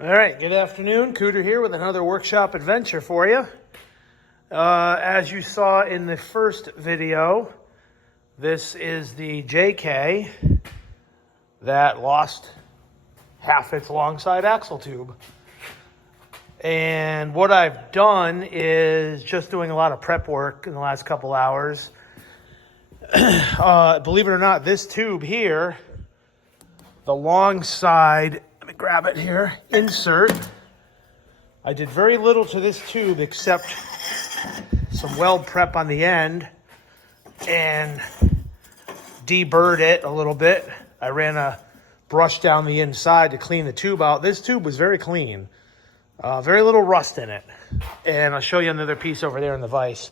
All right, good afternoon. Cooter here with another workshop adventure for you. As you saw in the first video, this is the JK that lost half its long side axle tube. And what I've done is just doing a lot of prep work in the last couple hours. Believe it or not, this tube here, the long side, let me grab it here, insert. I did very little to this tube except some weld prep on the end and deburred it a little bit. I ran a brush down the inside to clean the tube out. This tube was very clean. Very little rust in it. And I'll show you another piece over there in the vise.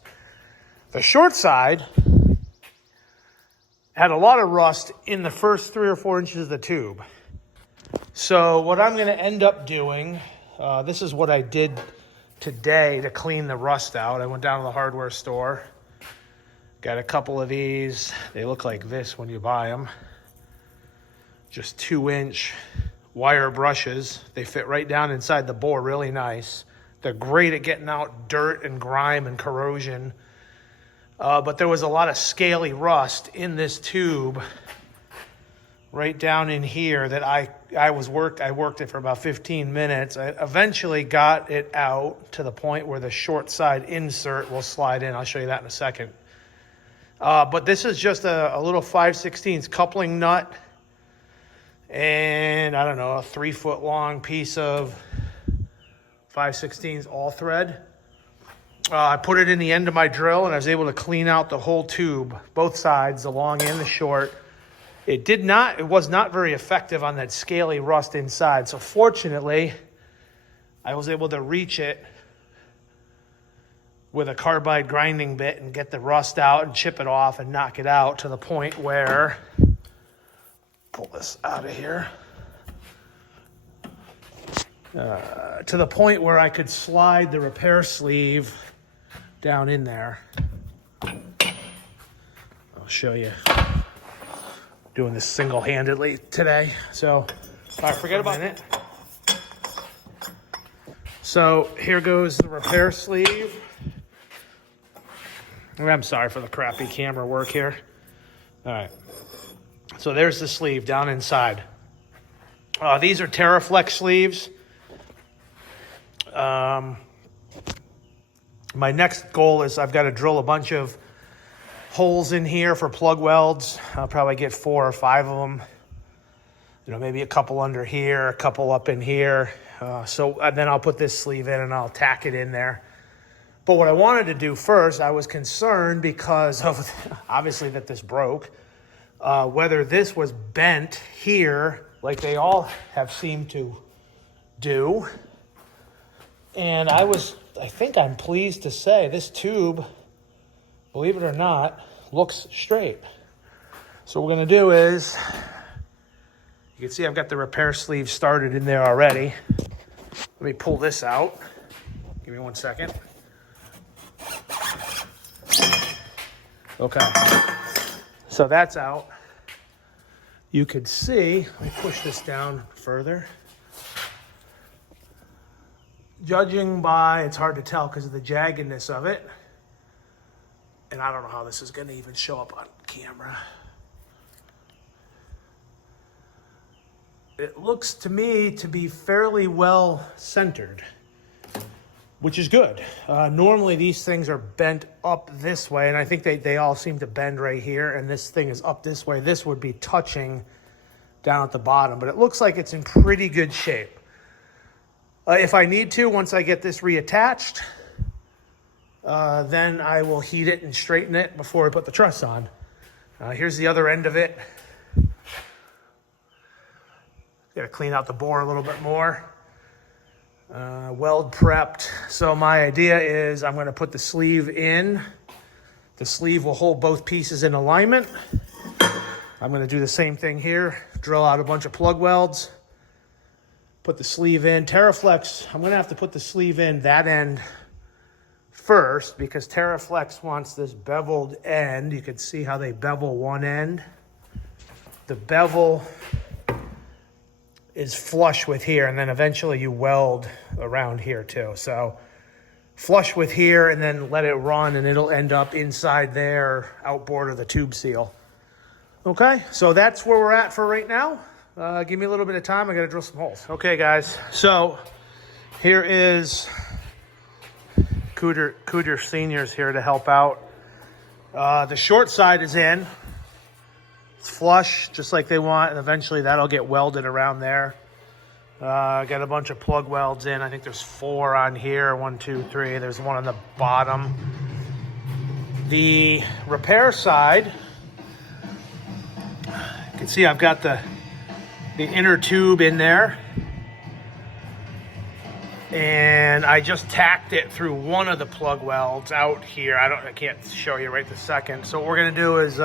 The short side had a lot of rust in the first 3 or 4 inches of the tube. So what I'm going to end up doing, this is what I did today to clean the rust out. I went down to the hardware store, got a couple of these. They look like this when you buy them. Just 2-inch wire brushes. They fit right down inside the bore, really nice. They're great at getting out dirt and grime and corrosion. But there was a lot of scaly rust in this tube right down in here that I worked it for about 15 minutes. I eventually got it out to the point where the short side insert will slide in. I'll show you that in a second. But this is just a little 5/16 coupling nut and I don't know, a 3-foot long piece of 5/16 all thread. I put it in the end of my drill and I was able to clean out the whole tube, both sides, the long and the short. It was not very effective on that scaly rust inside. So fortunately, I was able to reach it with a carbide grinding bit and get the rust out and chip it off and knock it out to the point where, pull this out of here, to the point where I could slide the repair sleeve down in there. I'll show you. Doing this single-handedly today. So, all right, forget about it. So here goes the repair sleeve. I'm sorry for the crappy camera work here. All right. So there's the sleeve down inside. These are TerraFlex sleeves. My next goal is I've got to drill a bunch of holes in here for plug welds. I'll probably get 4 or 5 of them. You know, maybe a couple under here, a couple up in here. And then I'll put this sleeve in and I'll tack it in there. But what I wanted to do first, I was concerned because of obviously that this broke, whether this was bent here like they all have seemed to do. And I think I'm pleased to say this tube, believe it or not, looks straight. So what we're going to do is, you can see I've got the repair sleeve started in there already. Let me pull this out. Give me 1 second. Okay. So that's out. You could see, let me push this down further. Judging by, it's hard to tell because of the jaggedness of it. And I don't know how this is going to even show up on camera. It looks to me to be fairly well centered, which is good. Normally these things are bent up this way, and I think they all seem to bend right here, and this thing is up this way. This would be touching down at the bottom, but it looks like it's in pretty good shape. If I need to, once I get this reattached, then I will heat it and straighten it before I put the truss on. Here's the other end of it. Got to clean out the bore a little bit more. Weld prepped. So my idea is I'm going to put the sleeve in. The sleeve will hold both pieces in alignment. I'm going to do the same thing here. Drill out a bunch of plug welds. Put the sleeve in. TerraFlex, I'm going to have to put the sleeve in that end first because TerraFlex wants this beveled end. You can see how they bevel one end. The bevel is flush with here, and then eventually you weld around here too. So flush with here and then let it run, and it'll end up inside there, outboard of the tube seal. Okay, so that's where we're at for right now. Give me a little bit of time. I got to drill some holes. Okay, guys, so here is Cooter Senior's here to help out. The short side is in. It's flush, just like they want, and eventually that'll get welded around there. Got a bunch of plug welds in. I think there's 4 on here. 1, 2, 3. There's one on the bottom. The repair side, you can see I've got the inner tube in there. And I just tacked it through one of the plug welds out here. I can't show you right this second. So what we're gonna do is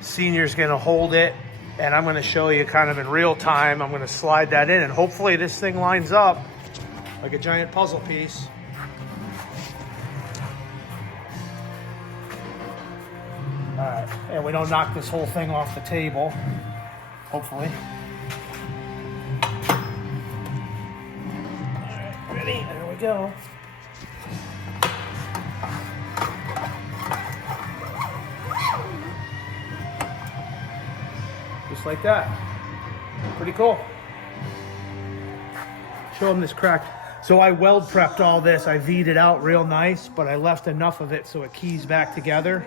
Senior's gonna hold it, and I'm gonna show you kind of in real time. I'm gonna slide that in, and hopefully this thing lines up like a giant puzzle piece. All right, and we don't knock this whole thing off the table, hopefully. There we go. Just like that. Pretty cool. Show them this crack. So I weld prepped all this. I V'd it out real nice, but I left enough of it so it keys back together,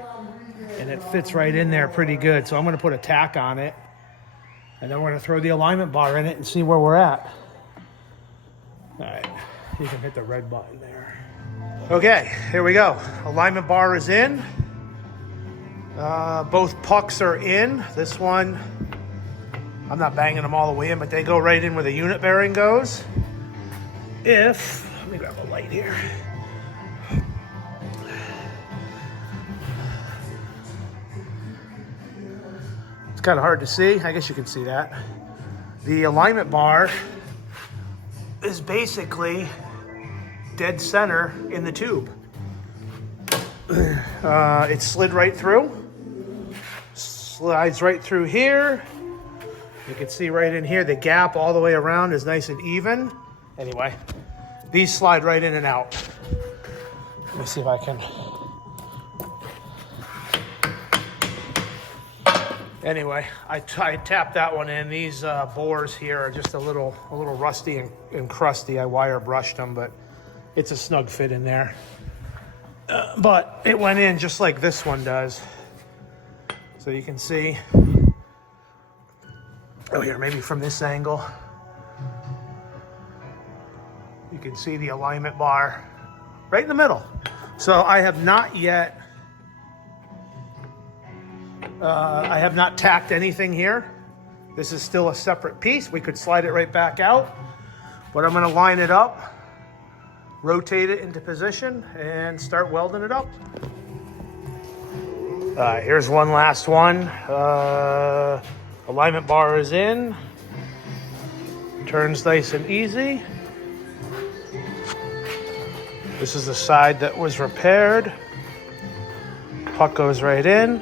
and it fits right in there pretty good. So I'm going to put a tack on it, and then we're going to throw the alignment bar in it and see where we're at. All right. You can hit the red button there. Okay, here we go. Alignment bar is in. Both pucks are in. This one, I'm not banging them all the way in, but they go right in where the unit bearing goes. Let me grab a light here. It's kind of hard to see. I guess you can see that. The alignment bar is basically dead center in the tube. It slid right through. Slides right through here. You can see right in here, the gap all the way around is nice and even. Anyway, these slide right in and out. Let me see if I can. Anyway, I tapped that one in. These bores here are just a little rusty and crusty. I wire brushed them, but it's a snug fit in there. But it went in just like this one does. So you can see. Oh, here, maybe from this angle. You can see the alignment bar right in the middle. So I have not yet, I have not tacked anything here. This is still a separate piece. We could slide it right back out, but I'm gonna line it up, rotate it into position, and start welding it up. Here's one last one. Alignment bar is in. Turns nice and easy. This is the side that was repaired. Puck goes right in.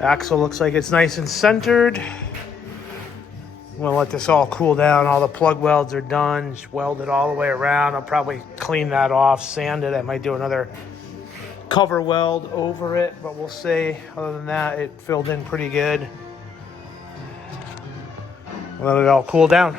Axle looks like it's nice and centered. I'm gonna let this all cool down. All the plug welds are done. Just weld it all the way around. I'll probably clean that off, sand it. I might do another cover weld over it, but we'll see. Other than that, it filled in pretty good. Let it all cool down.